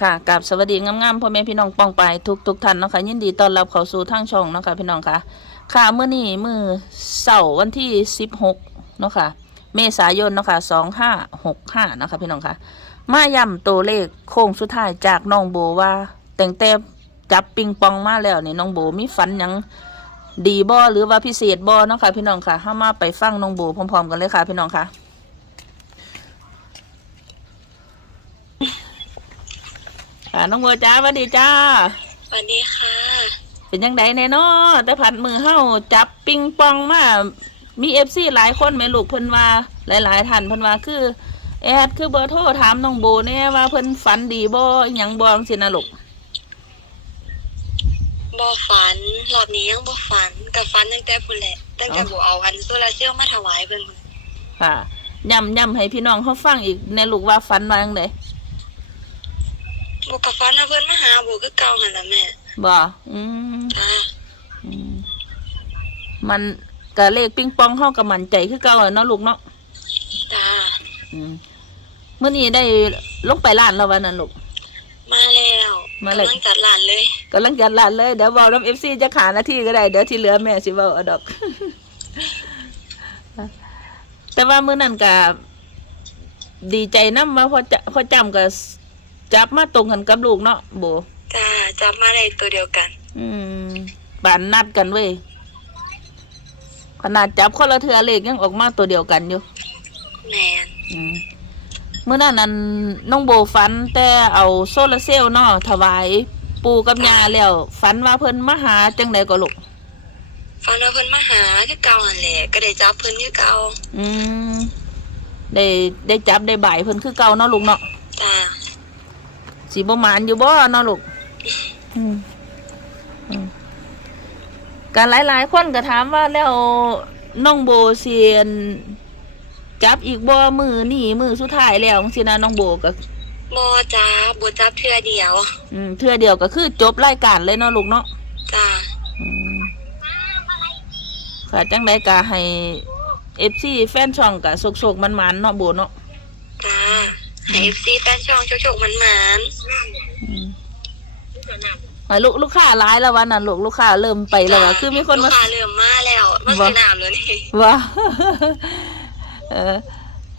ค่ะกับสวัสดีงามๆพ่อแม่พี่น้องปองไปทุกทุกๆท่านเนาะค่ะยินดีต้อนรับเข้าสู่ทางช่องเนาะค่ะพี่น้องค่ะ ค่ะเมื่อนี้มือเสาร์วันที่สิบหกเนาะค่ะ เมษายนเนาะค่ะสองห้าหกห้าเนาะค่ะพี่น้องค่ะ มาย้ำตัวเลขโค้งสุดท้ายจากน้องโบว่าแต่งแต่จับปิงปองมาแล้วนี่น้องโบมีฝันยังดีบ่หรือว่าพิเศษบ่เนาะค่ะพี่น้องค่ะห้ามาไปฟังน้องโบพร้อมๆกันเลยค่ะพี่น้องค่ะ ค่ะน้องโบจ้าสวัสดีจ้าสวัสดีค่ะ เป็นยังไงแน่นอแต่ผัดมือเฮาจับปิงปองมามีเอฟซีหลายคนแม่ลูกเพิ่นว่า หลาย ๆท่านเพิ่นว่าคือ แอดคือเบอร์โทรถามน้องโบแน่ว่าเพิ่นฝันดีบ่อิหยังบ่จังซี่นะลูกบอฝันรอบนี้ยังบอฝันกับฝันตั้งแต่พุ่นแหละตั้งแต่บอเอาอันโซลาร์เซลล์มาถวายเพิ่นพุ่นค่ะย้ำย้ำให้พี่น้องเขาฟังอีกในลูกว่าฝันว่าจังได บกับฝันว่าเพิ่นมาหาบคือเก่าหั่นล่ะแม่บ่อืมจ้าอืมมันก็เลขปิงปองเฮาก็มั่นใจคือเก่าอะเนาะลูกเนาะจ้าอืมมื้อนี้ได้ลงไปร้านแล้ววันนั้นลูก มาแล้วมาเลยกำลังจัดร้านเลยกำลังจัดร้านเลย เดี๋ยวบอกน้ำเอฟซีจะขาหน้าที่ก็ได้ เดี๋ยวที่เหลือแม่สิเว้าเอาดอก แต่ว่ามื้อนั้นก็ดีใจนำว่าพอจะพอจำก็ จับมาตรงกันกับลูกเนาะโบจ้าจับมาได้ตัวเดียวกัน อืมปานนัดกันเว้ยขนาดจับคนละเทือเลขยังออกมาตัวเดียวกันอยู่แม่นอืมเมื่อนั้นนั้นน้องโบฝัน แต่เอาโซลาร์เซลล์เนาะถวาย ปูกับยาแล้วฝันว่าเพิ่นมาหาจังไดก็ลูกฝันว่าเพิ่นมาหาคือเก่าหั่นแหละก็ได้จับเพิ่นคือเก่าอืมได้ได้จับได้บ่ายเพิ่นคือเก่าเนาะลูกเนาะจ้า สีบ่หมานอยู่บ่เนาะลูกอืมอืมการหลายๆคนก็ถามว่าแล้วน้องโบเสียน จับอีกบ่มือนี่มือสุดท้ายแล้วจังซี่นะน้องโบก็บ่จ้าบ่จับเทื่อเดียว อืมเทื่อเดียวก็คือจบรายการเลยเนาะลูกเนาะจ้าอืมค่ะจังไดก็ให้ FC แฟนช่องก็สุกๆมันๆเนาะโบเนาะจ้า ให้ FC แฟนช่องโชคๆมันอืมอะลูกลูกค้าร้ายแล้ววันนั้นลูกลูกค้าเริ่มไปๆแล้วอะคือมีคนลูมากค้าเริ่มมาแล้วมาบ่ซื้อน้ำแล้วนี่ว่าเออ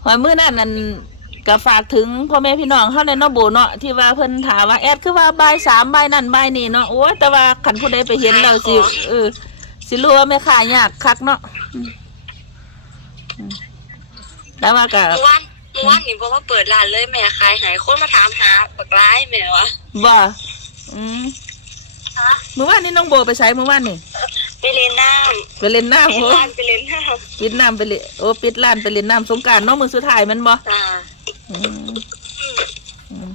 หอยมื้อนั้นนั่นก็ฝากถึงพ่อแม่พี่น้องเฮาในเนาะโบเนาะที่ว่าเพิ่นถามว่าแอดคือว่าบ่ายสามบ่ายนั่นบ่ายนี่เนาะโอ้ยแต่ว่าคันผู้ใดไปเห็นแล้วสิเออสิรู้ว่าแม่ค้ายากคักเนาะอืมอืมแต่ว่าก็เมื่อวานเมื่อวานนี่บอกว่าเปิดร้านเลยแม่ขายหายคนมาถามหาปักร้ายแม่วะว่าอืมมื้อวานนี่น้องโบไปใช้มื้อวานนี่ไปเล่นน้ไปเล่นน้ำำโอ้ร้านไปเล่นน้ปิดน้ำไปเลยโอ้ปิดร้านไปเล่นน้ำสงกรารเนาะมือสุดท้ายแมันบ่ำจ้าอืมอืม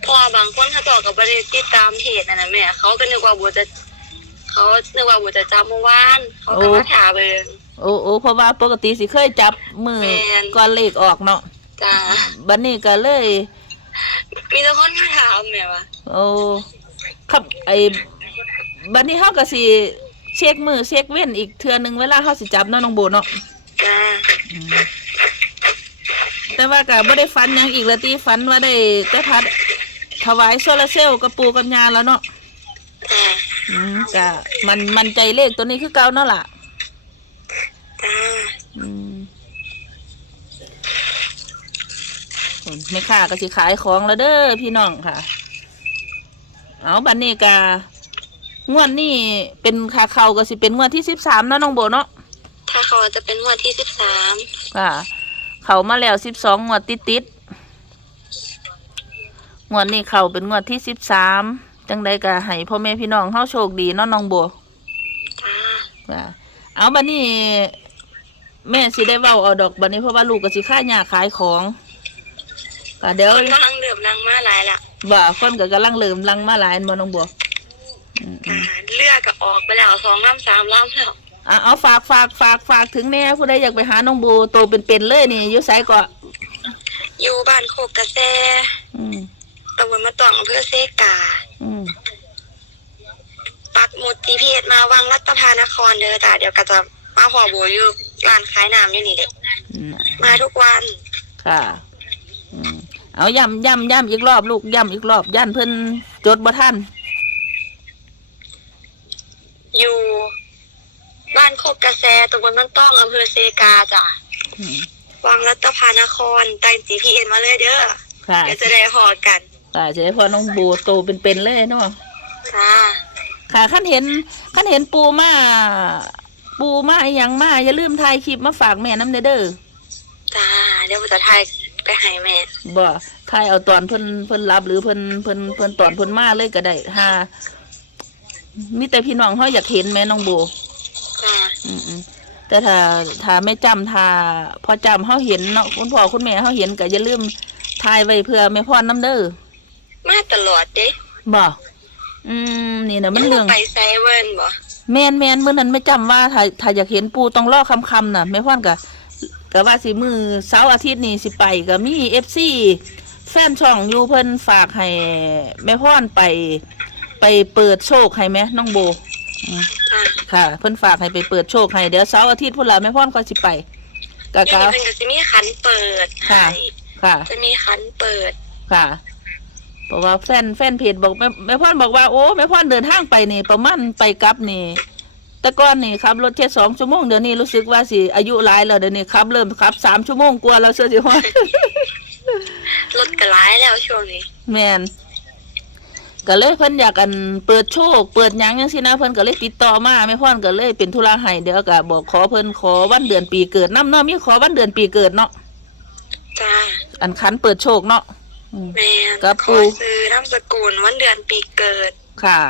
เพราะว่าบางคนเขาต่อกับบริติดตามเพจนั่นนะแม่เขาก็นึกว่าบัวจะ เขานึกว่าบัวจะจำเมื่อวานเขาก็มาถามเบิง โอ้โอ้เพราะว่าปกติสิเคยจับมือแม่น ก่อนเลขออกเนาะจ้าบัดนี้ก็เลย มีแต่คนมาถามแม่วะโอ้ครับไอ้บัดนี้เฮาก็สิเช็คมือเช็คเว้นอีกเทื่อหนึงเวลาเฮาสิจับเนาะน้องโบเนาะจ้าแต่ว่าก็บ่ได้ฝันหยังอีกละติฝันว่าได้แต่พัดถวายโซลาร์เซลล์กับปูกับยาแล้วเนาะจ้าอืมก็มันมันใจเลขตัวนี้คือเก่าเนาะล่ะ จ้า อืม แม่ค้าก็สิขายของแล้วเด้อพี่น้องค่ะ เอาบันนี้กางวดนี่เป็นขาเขาก็สิเป็นงวดที่สิบสามเนาะน้องโบเนาะถ้าเขาจะเป็นงวันที่สิบสามค่ะ เขามาแล้วสิบสองงวดติดติดๆงวดนี้เขาเป็นงวดที่สิบสามจังใดก็ให้พ่อแม่พี่น้องเฮาโชคดีเนาะน้องโบจ้าค่ะเอาบันนี้แม่สิได้เว้าเอาดอกบันนี้เพราะว่าลูกก็สิค่ายาขายของ ก็เดี๋ยวคนกำลังเดือบนางมาหลายละบ่าคนก็กำลังเริ่มลังมาหลายบ่น้องบัวอืมจ้าเลือกก็ออกไปแล้วสองลำสามลำแล้วๆอะเอาฝากฝากฝากฝากถึงแน่ผู้ใดอยากไปหาน้องบูโตเป็นๆเลยนี่อยู่ไสก็อยู่บ้านโคกกระแซอืมตำบลมะตองอำเภอเซกา อืมปักหมุด GPS มาวังรัตภานครเด้อจ้ะเดี๋ยวก็จะมาพอโบอยู่ร้านขายน้ำอยู่นี่เด็กอืมมาทุกวัน ค่ะ เอาย้ำย้ำย้ำอีกรอบลูกย้ำอีกรอบย่านเพิ่นจดบ่ทันอยู่ บ้านโคกกระแสตำบลบ้านต้องอำเภอเซกาจ้ะอืมวังรัตภานครตั้ง GPS มาเลยเด้อค่ะเดี๋ยวจะได้หอดกันค่ะจะได้พอน้องบูโตเป็นๆเลยเนาะจ้าค่ะขั้นเห็นขั้นเห็นปูมา ปูมาอหยังมาอย่าลืมถ่ายคลิปมาฝากแม่น้ำเด้อเด้อจ้าเดี๋ยวผมจะถ่ายไป ให้แม่บ่ถ่ายเอาตอนเพิ่นเพิ่นรับหรือเพิ่นเพิ่นเพิ่นตอนเพิ่นมาเลยก็ได้ฮ่ามีแต่พี่น้องเขาอยากเห็นแม่น้องโบจ้าอืมอืมแต่ถ้าถ้าไม่จำถ้าพอจำเขาเห็นเนาะคุณพ่อคุณแม่เขาเห็นก็อย่าลืมถ่ายไว้เพื่อแม่พ่อน้ำเด้อมาตลอดเด้บ่อืมนี่นะมันเรื่อง ไปไซเวิร์นบ่แมนแมนเมื่อนั้นไม่จำว่าถ้าถ้าอยากเห็นปูต้องรอคำคำๆน่ะแม่พ่อนกะ กะว่าสิมือเสาร์อาทิตย์นี่สิไปก็มีเอฟซีแฟนช่องอยู่เพิ่นฝากให้แม่พ่อนไป ไปเปิดโชคให้ไหมน้องโบอืมจ้าค่ะ เพิ่นฝากให้ไปเปิดโชคให้เดี๋ยวเสาร์อาทิตย์พุ่นละแม่พ่อนก็สิไปกะเดี๋ยวกะนี้เพิ่นก็จะมีขันเปิดค่ะ ให้ค่ะ จะมีขันเปิด ค่ะเพราะว่าแฟนแฟนเพจบอกแม่แม่พ่อนบอกว่าโอ้แม่พ่อนเดินทางไปนี่ ประมาณไปกลับนี่ แต่ก่อนนี่ขับรถแค่สองชั่วโมงเดี๋ยวนี้รู้สึกว่าสิอายุหลายแล้วเดี๋ยวนี้ขับเริ่มขับสามชั่วโมงกว่าแล้วเชื่อสิฮอดรถกระร้ายแล้วช่วงนี้ แมนก็เลยเพิ่นอยากกันเปิดโชค เปิดหยังจังซี่นะเพิ่นก็เลยติดต่อมาแม่พ่อนก็เลยเป็นธุระให้เดี๋ยวก็บอกขอเพิ่นขอวันเดือนปีเกิดน้ำเนาะมีขอวันเดือนปีเกิดเนาะจ้าอันคันเปิดโชคเนาะอืม แม่นกับขปูอซื้อนามสกุลวันเดือนปีเกิด ค่ะ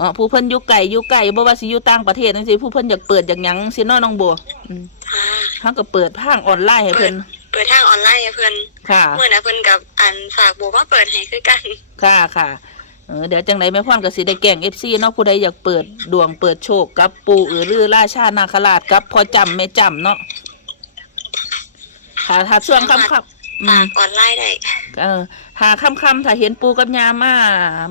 อ๋อผู้เพิ่นอยู่ไกลอยู่ไกลบ่ว่าสิอยู่ต่างประเทศจังซี่ผู้เพิ่นอยากเปิดอยากหยังสิเนาะน้องโบอืมจ้าเฮาก็เปิดทางออนไลน์ให้เพิ่นเปิดทางออนไลน์ให้เพิ่นค่ะเมื่อนะเพิ่นกับอันฝากโบมาเปิดให้คือกัน ค่ะค่ะเออเดี๋ยวจังไรแม่พ่อนก็สิได้แก่งเอฟซีเนาะผู้ใดอยากเปิดดวงเปิดโชคกับปูอือรือราชานาคราชกับพอจำแม่จำเนาะค่ะถ้าช่วงค่ำครับ อืฝามกออนไลน์ได้เออหาค่ำค่ำๆถ้าเห็นปูกับยามา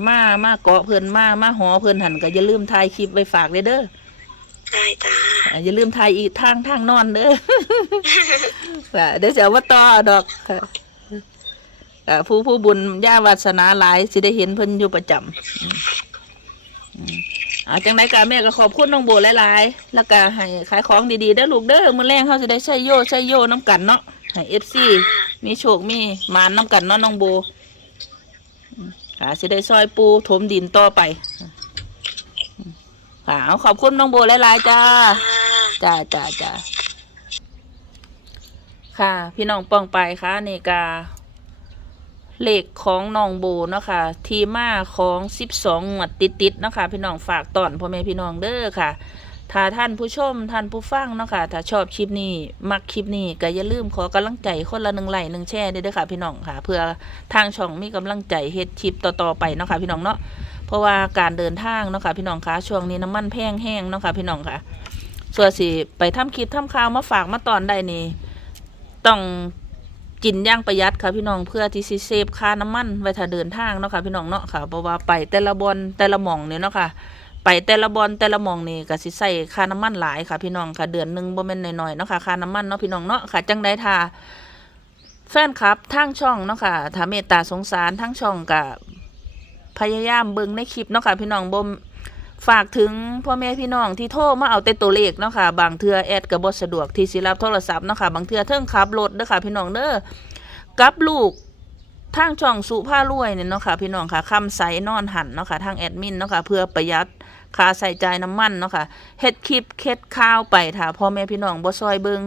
มามาเกาะเพิ่นมามาหอเพิ่นหันก็อย่าลืมถ่ายคลิปไว้ฝากเลยเด้อได้จ้าอ่าอย่าลืมถ่ายอีกทางทางนอนเด้อค่ะเดี๋ยวจะเอาว่าต่อดอกค่ะอ่าผู้ผู้บุญญาวาสนาหลายสิได้เห็นเพิ่นอยู่ประจำอืมอืมอ่าจังไดกะแม่ก็ขอบคุณน้องโบหลายๆ แล้วก็ให้ขายของดีๆเด้อลูกเด้อมื้อแรงเขาจะได้ใช้โยใช้โยน้ำกันเนาะ ให้เอฟซีมีโชคมีหมานน้ำกันเนาะน้องโบอืมค่ะสิได้ซอยปูถมดินต่อไปอืมค่ะเอาขอบคุณน้องโบหลายๆจ้าอ่าจ้าจ้าจ้าค่ะ พี่น้องป้องไปค่ะนี่กาเลขของน้องโบเนาะค่ะ ทีมาของสิบสองหมวดติดๆเนาะค่ะพี่น้องฝากตอนพ่อแม่พี่น้องเด้อค่ะ ถ้าท่านผู้ชมท่านผู้ฟังเนาะค่ะถ้าชอบคลิปนี้ มักคลิปนี้ก็อย่าลืมขอกำลังใจคนละหนึ่งไลค์หนึ่งแชร์ด้วยเด้อค่ะพี่น้องค่ะ เพื่อทางช่องมีกำลังใจเฮ็ดคลิปต่อๆไปเนาะค่ะพี่น้องเนาะเพราะว่าการเดินทางเนาะค่ะพี่น้องค่ะช่วงนี้น้ำมันแพงแห้งเนาะค่ะพี่น้องค่ะ ส่วนสิไปทำคลิปทำข่าวมาฝากมาตอนได้นี่ต้องกินย่างประหยัดค่ะพี่น้องเพื่อที่สิเซฟค่าน้ำมันไว้ถ้าเดินทางเนาะค่ะพี่น้องเนาะค่ะเพราะว่าไปแต่ละบอนแต่ละหม่องเนี่ยเนาะค่ะ ไปแต่ละบอนแต่ละมองนี่ก็สิใส่ค่าน้ำมันหลายค่ะพี่น้องค่ะเดือนหนึ่งบ่แม่นน้อยๆเนาะค่ะค่าน้ำมันเนาะพี่น้องเนาะค่ะจังได้ทาแฟนคลับทางช่องเนาะค่ะถ้าเมตตาสงสารทางช่องก็พยายามเบิ่งในคลิปเนาะค่ะพี่น้องบ่ฝากถึงพ่อแม่พี่น้องที่โทรมาเอาแต่ตัวเลขเนาะค่ะบางเทื่อแอดกับบสะดวกที่สิรับโทรศัพท์เนาะค่ะบางเทื่อเทิงขับรถเด้อค่ะพี่น้องเด้อกับลูกทางช่องสุผ้ารวยเนี่ยเนาะค่ะพี่น้องค่ะคำใสนอนหันเนาะค่ะทางแอดมินเนาะค่ะเพื่อประหยัด ค่าใส่ใจน้ำมันเนาะค่ะเฮ็ดคลิปเฮ็ดข้าวไปถ้าพ่อแม่พี่น้องบ่ซอยเบิง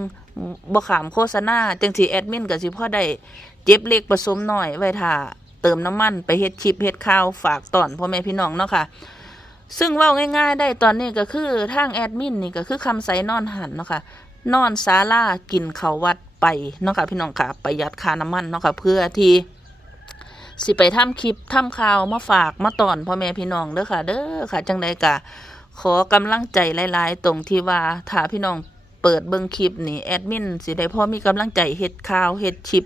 บ่ขามโฆษณาจังสิแอดมินก็สิพ่อได้เจ็บเล็กผสมหน้อยไว้ถ้าเติมน้ำมันไปเฮ็ดคลิปเฮ็ดข้าวฝากตอนพ่อแม่พี่น้องเนาะค่ะซึ่งว่าง่าย ๆ ได้ตอนนี้ก็คือทางแอดมินนี่ก็คือคำใส่นอนหันเนาะค่ะนอนศาลากินเขาววัดไปเนาะค่ะพี่น้องค่ะประหยัดค่าน้ำมันเนาะค่ะเพื่อที่ สิไปทำคลิปทำข่าวมาฝากมาตอนพ่อแม่พี่น้องเด้อค่ะ เด้อค่ะ จังใดกะ ขอกำลังใจหลาย ๆ ตรงที่ว่าถ้าพี่น้องเปิดเบิ่งคลิปนี่แอดมินสิได้พอมีกำลังใจเฮ็ดข่าวเฮ็ดคลิป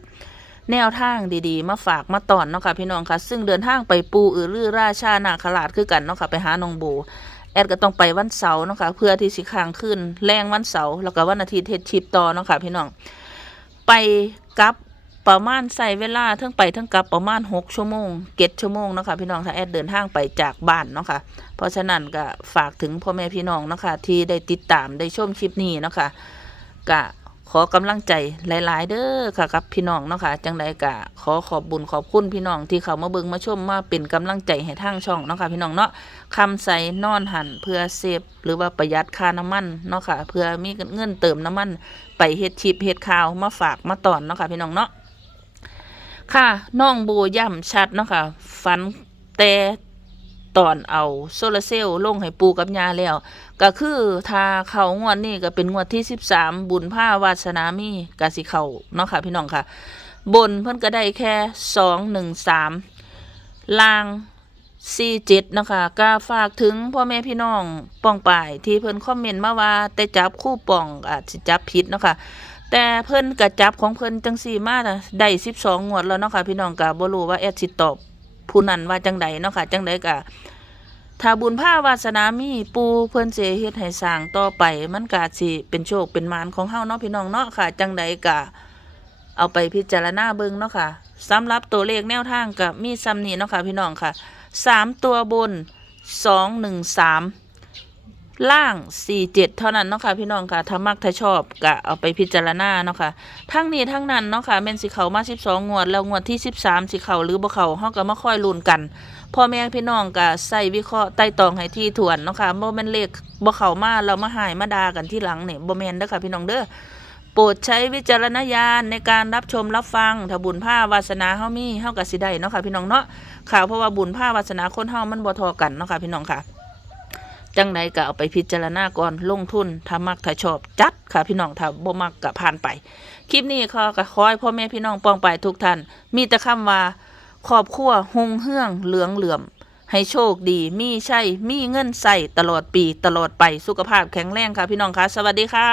แนวทางดี ๆ มาฝากมาตอนเนาะค่ะพี่น้องค่ะ ซึ่งเดินทางไปปูอือรือราชานาคราชคือกันเนาะค่ะไปหาน้องโบแอดก็ต้องไปวันเสาร์เนาะค่ะเพื่อที่สิค้างขึ้นแรงวันเสาร์แล้วก็วันอาทิตย์เฮ็ดชิปต่อเนาะค่ะพี่น้อง ไปกับ ประมาณใส่เวลาทั้งไปทั้งกลับประมาณ 6 ชั่วโมงเจ็ดชั่วโมงนะคะพี่น้องถ้าแอดเดินทางไปจากบ้านเนาะค่ะเพราะฉะนั้นก็ฝากถึงพ่อแม่พี่น้องเนาะค่ะที่ได้ติดตามได้ชมคลิปนี้เนาะค่ะก็ขอกำลังใจหลาย ๆ เด้อค่ะกับพี่น้องเนาะค่ะจังใดก็ขอขอบบุญขอบคุณพี่น้องที่เขามาเบิงมาชมมาเป็นกำลังใจให้ทางช่องเนาะค่ะพี่น้องเนาะคำใส่นอนหันเพื่อเซฟหรือว่าประหยัดค่าน้ำมันเนาะค่ะเพื่อมีเงินเติมน้ำมัน ไปเฮ็ดชิปเฮ็ดข้าวมาฝากมาตอนเนาะค่ะพี่น้องเนาะ ค่ะน้องโบย่ำชัดเนาะค่ะฝันแต่ตอนเอาโซลาร์เซลล์ลงให้ปูกับยาแล้ว ก็คือถ้าเขางวดนี้ก็เป็นงวดที่สิบสามบุญผ้าวาสนามีกสิเขาเนาะค่ะ พี่น้องค่ะ บนเพิ่นก็ได้แค่สองหนึ่งสามล่างสี่เจ็ดนะคะก็ฝากถึงพ่อแม่พี่น้องป้องป่ายที่เพิ่นคอมเมนต์มาว่าแต่จับคู่ป่องอาจสิจับผิดเนาะค่ะ แต่เพิ่นกระจับของเพิ่นจังสี่มาน่ะได้สิบสองงวดแล้วเนาะค่ะพี่น้องกะบ่รู้ว่าแอดสิตอบผู้นั้นว่าจังใดเนาะค่ะจังใดกะถ้าบุญภาวาสนามีปูเพิ่นเสิเฮ็ดให้สร้างต่อไป มันกาสิเป็นโชคเป็นมารของเฮาเนาะพี่น้องเนาะค่ะ จังใดกะเอาไปพิจารณาเบิ่งเนาะค่ะสำหรับตัวเลขแนวทางก็มีซ้ำนี้เนาะค่ะพี่น้องค่ะสามตัวบนสองหนึ่งสาม ล่าง 47 เท่านั้นเนาะค่ะพี่น้องค่ะถ้ามักถ้าชอบก็เอาไปพิจารณาเนาะค่ะทั้งนี้ทั้งนั้นเนาะค่ะแม่นสิเขามา 12 งวด แล้วงวดที่ 13 สิเขาหรือบ่เขาเฮาก็มาค่อยลุ้นกันพ่อแม่พี่น้องก็ใส่วิเคราะห์ไต่ตองให้ที่ถ่วนเนาะค่ะบ่แม่นเลขบ่เขามาแล้วมาหายมาด่ากันที่หลังเนี่ยบ่แม่นเด้อค่ะพี่น้องเด้อโปรดใช้วิจารณญาณในการรับชมรับฟังถ้าบุญผ้าวาสนาเฮามีเฮาก็สิได้เนาะค่ะพี่น้องเนาะค่ะเพราะว่าบุญผ้าวาสนาคนเฮามันบ่ทอกันเนาะค่ะพี่น้องค่ะ จังใดก็เอาไปพิจารณาก่อนลงทุนถ้ามักถ้าชอบจัดค่ะพี่น้องถ้าบ่มักก็ผ่านไป คลิปนี้ขอก็คอยพ่อแม่พี่น้องปองไปทุกท่านมีแต่คำว่าครอบครัวหงเฮืองเหลืองเหลื่อม ให้โชคดี มีใช่มีเงินใส่ตลอดปีตลอดไปสุขภาพแข็งแรงค่ะพี่น้องค่ะสวัสดีค่ะ